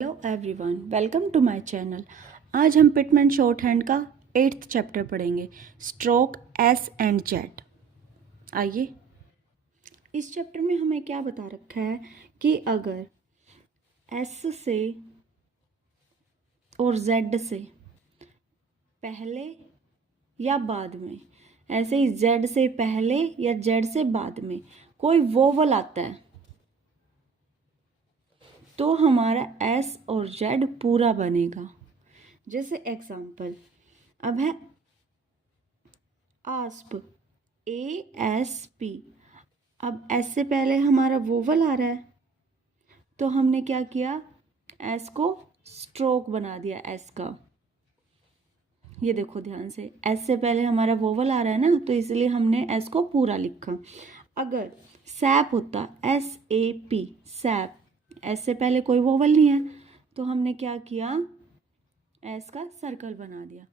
Hello everyone, welcome to my channel. आज हम Pitman short hand का 8th चैप्टर पढ़ेंगे, स्ट्रोक एस एंड जेड। आइए, इस चैप्टर में हमें क्या बता रखा है कि अगर एस से और जेड से पहले या बाद में, ऐसे ही जेड से पहले या जेड से बाद में कोई वोवल आता है तो हमारा एस और जेड पूरा बनेगा। जैसे एग्जाम्पल अब है आस्प, ASP। अब एस से पहले हमारा वोवल आ रहा है तो हमने क्या किया, एस को स्ट्रोक बना दिया एस का। ये देखो ध्यान से, एस से पहले हमारा वोवल आ रहा है ना, तो इसलिए हमने एस को पूरा लिखा। अगर सैप होता SAP, सैप, एस से पहले कोई वोवल नहीं है तो हमने क्या किया, एस का सर्कल बना दिया।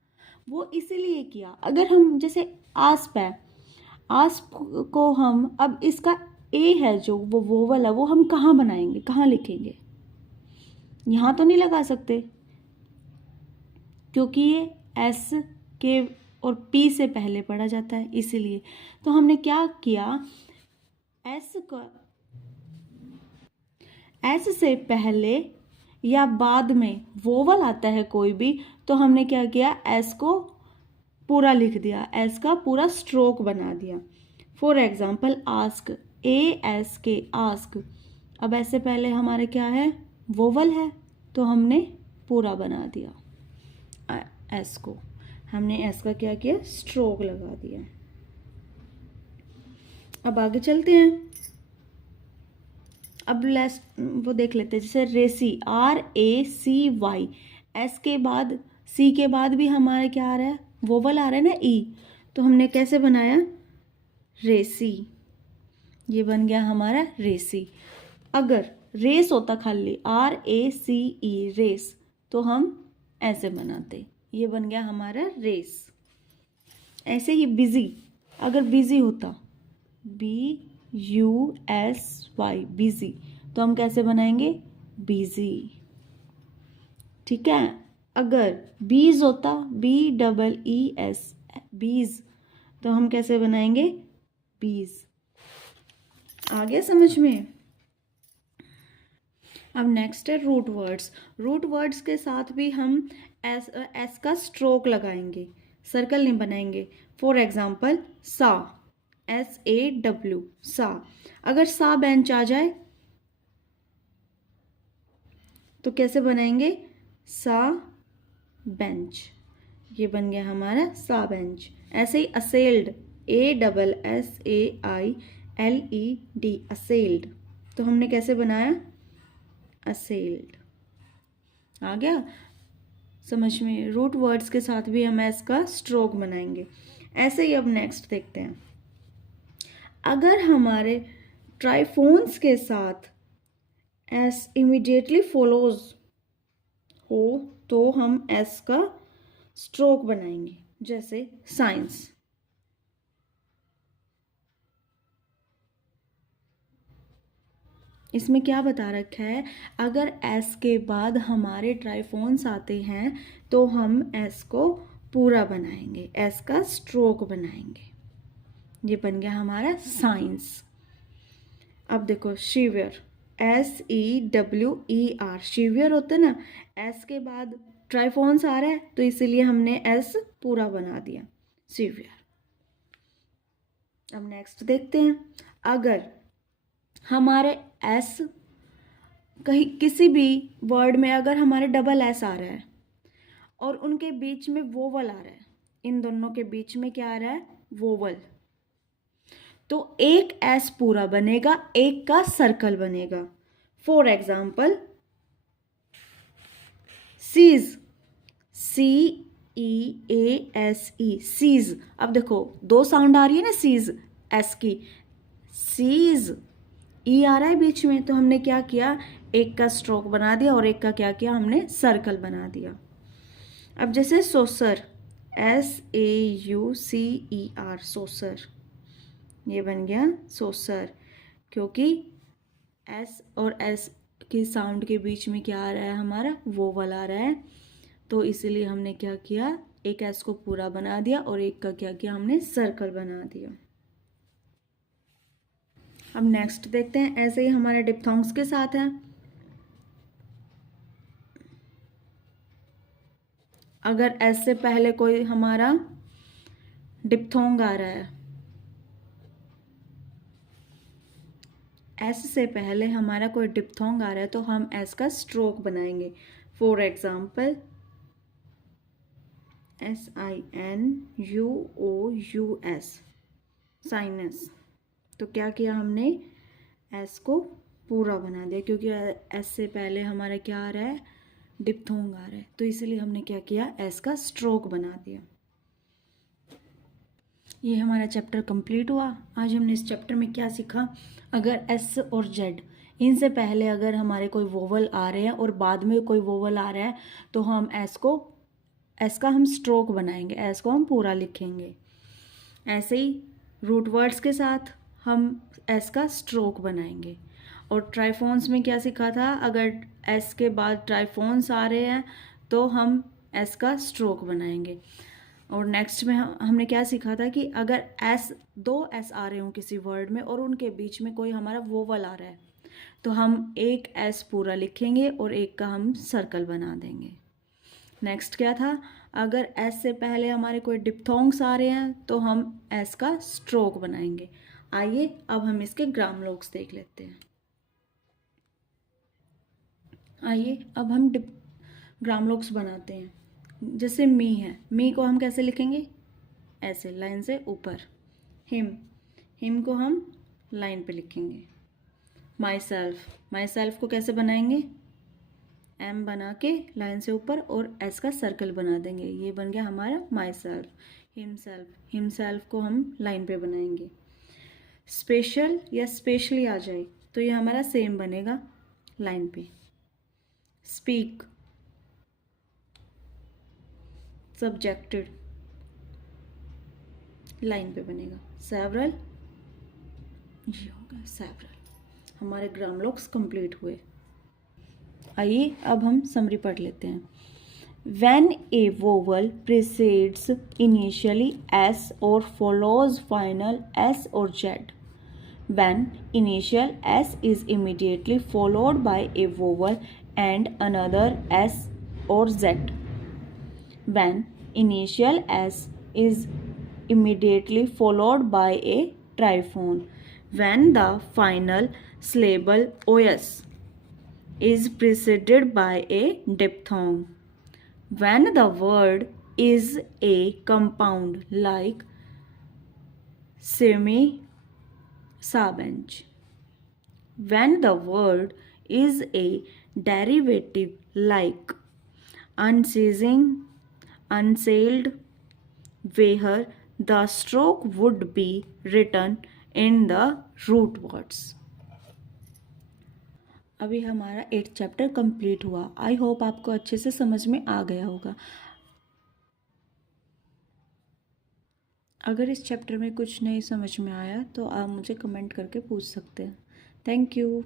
वो इसीलिए किया, अगर हम जैसे आस्प है, आस्प को हम अब इसका ए है जो वो वोवल है वो हम कहाँ बनाएंगे, कहाँ लिखेंगे? यहाँ तो नहीं लगा सकते क्योंकि ये एस के और पी से पहले पढ़ा जाता है, इसीलिए। तो हमने क्या किया, एस से पहले या बाद में वोवल आता है कोई भी तो हमने क्या किया, एस को पूरा लिख दिया, एस का पूरा स्ट्रोक बना दिया। For example ask, ASK, ask. अब ऐसे पहले हमारे क्या है, वोवल है तो हमने पूरा बना दिया, एस को हमने एस का क्या किया, स्ट्रोक लगा दिया। अब आगे चलते हैं। अब वो देख लेते हैं, जैसे रेसी, RACY, एस के बाद सी के बाद भी हमारे क्या आ रहा है, वोवल आ रहा है ना, ई, तो हमने कैसे बनाया, रेसी। ये बन गया हमारा रेसी। अगर रेस होता खाली RACE, रेस, तो हम ऐसे बनाते, ये बन गया हमारा रेस। ऐसे ही बिजी, अगर बिजी होता BUSY, बिजी, तो हम कैसे बनाएंगे, बिजी। ठीक है। अगर बीज होता BEES, बीज, तो हम कैसे बनाएंगे, बीज। आ गया समझ में? अब नेक्स्ट है रूट वर्ड्स। रूट वर्ड्स के साथ भी हम एस का स्ट्रोक लगाएंगे, सर्कल नहीं बनाएंगे। फॉर एग्जाम्पल सा, SAW, सा। अगर सा बेंच आ जाए तो कैसे बनाएंगे, सा बेंच। ये बन गया हमारा सा बेंच। ऐसे ही असेल्ड, ASSAILED, असेल्ड, तो हमने कैसे बनाया, असेल्ड। आ गया समझ में? रूट वर्ड्स के साथ भी हम इसका स्ट्रोक बनाएंगे। ऐसे ही अब नेक्स्ट देखते हैं। अगर हमारे ट्राइफोन्स के साथ एस इमीडिएटली फॉलोज हो तो हम एस का स्ट्रोक बनाएंगे। जैसे साइंस, इसमें क्या बता रखा है, अगर एस के बाद हमारे ट्राइफोन्स आते हैं तो हम एस को पूरा बनाएंगे, एस का स्ट्रोक बनाएंगे। ये बन गया हमारा साइंस। अब देखो शिवियर, SEWER, शिवियर होता है ना, एस के बाद ट्राइफोन्स आ रहा है तो इसीलिए हमने एस पूरा बना दिया, शिवियर। अब नेक्स्ट देखते हैं। अगर हमारे एस कहीं किसी भी वर्ड में अगर हमारे डबल एस आ रहा है और उनके बीच में वोवल आ रहा है, इन दोनों के बीच में क्या आ रहा है, वोवल, तो एक एस पूरा बनेगा, एक का सर्कल बनेगा। For example cease, CEASE, cease. अब देखो दो साउंड आ रही है ना सीज, एस की, सीज, ई आ रहा है बीच में, तो हमने क्या किया, एक का स्ट्रोक बना दिया और एक का क्या किया, हमने सर्कल बना दिया। अब जैसे सोसर, SAUCER, सोसर, ये बन गया सोसर, क्योंकि एस और एस कि साउंड के बीच में क्या आ रहा है, हमारा वोवल आ रहा है। तो इसीलिए हमने क्या किया, एक एस को पूरा बना दिया और एक का क्या किया, हमने सर्कल बना दिया। अब नेक्स्ट देखते हैं, ऐसे ही हमारे डिप्थोंग्स के साथ है। अगर एस से पहले कोई हमारा डिप्थोंग आ रहा है, एस से पहले हमारा कोई डिप्थोंग आ रहा है, तो हम एस का स्ट्रोक बनाएंगे। For example SINUOUS, sinus. तो क्या किया हमने, एस को पूरा बना दिया, क्योंकि एस से पहले हमारा क्या आ रहा है, डिप्थोंग आ रहा है। तो इसलिए हमने क्या किया, एस का स्ट्रोक बना दिया। ये हमारा चैप्टर कंप्लीट हुआ। आज हमने इस चैप्टर में क्या सीखा, अगर एस और जेड इनसे पहले अगर हमारे कोई वोवल आ रहे हैं और बाद में कोई वोवल आ रहा है, तो हम एस का हम स्ट्रोक बनाएंगे, एस को हम पूरा लिखेंगे। ऐसे ही रूट वर्ड्स के साथ हम एस का स्ट्रोक बनाएंगे। और ट्राइफोन्स में क्या सीखा था, अगर एस के बाद ट्राइफोन्स आ रहे हैं तो हम एस का स्ट्रोक बनाएंगे। और नेक्स्ट में हमने क्या सीखा था कि अगर दो एस आ रहे हों किसी वर्ड में और उनके बीच में कोई हमारा वोवल आ रहा है, तो हम एक एस पूरा लिखेंगे और एक का हम सर्कल बना देंगे। नेक्स्ट क्या था, अगर एस से पहले हमारे कोई डिप्थोंग्स आ रहे हैं तो हम एस का स्ट्रोक बनाएंगे। आइए अब हम इसके ग्रामलोक्स देख लेते हैं। आइए अब हम ग्रामलोक्स बनाते हैं। जैसे मी है, मी को हम कैसे लिखेंगे, ऐसे लाइन से ऊपर। हिम को हम लाइन पे लिखेंगे। माई सेल्फ को कैसे बनाएंगे, एम बना के लाइन से ऊपर और एस का सर्कल बना देंगे, ये बन गया हमारा माई सेल्फ। हिम सेल्फ को हम लाइन पे बनाएंगे। स्पेशल या स्पेशली आ जाए तो ये हमारा सेम बनेगा लाइन पे। स्पीक, सब्जेक्टेड, लाइन पे बनेगा। सेवरल, ये होगा सेवरल। हमारे ग्रामलोक्स कंप्लीट हुए। आइए अब हम समरी पढ़ लेते हैं। When a vowel precedes initially S or follows final S or Z. When initial S is immediately followed by a vowel and another S or Z. When initial S is immediately followed by a triphone. When the final syllable OS is preceded by a diphthong. When the word is a compound like semi, sabench. When the word is a derivative like unceasing, unsailed, where the stroke would be written in the root words. अभी हमारा 8th chapter complete हुआ। I hope आपको अच्छे से समझ में आ गया होगा। अगर इस चैप्टर में कुछ नहीं समझ में आया तो आप मुझे कमेंट करके पूछ सकते हैं। Thank you.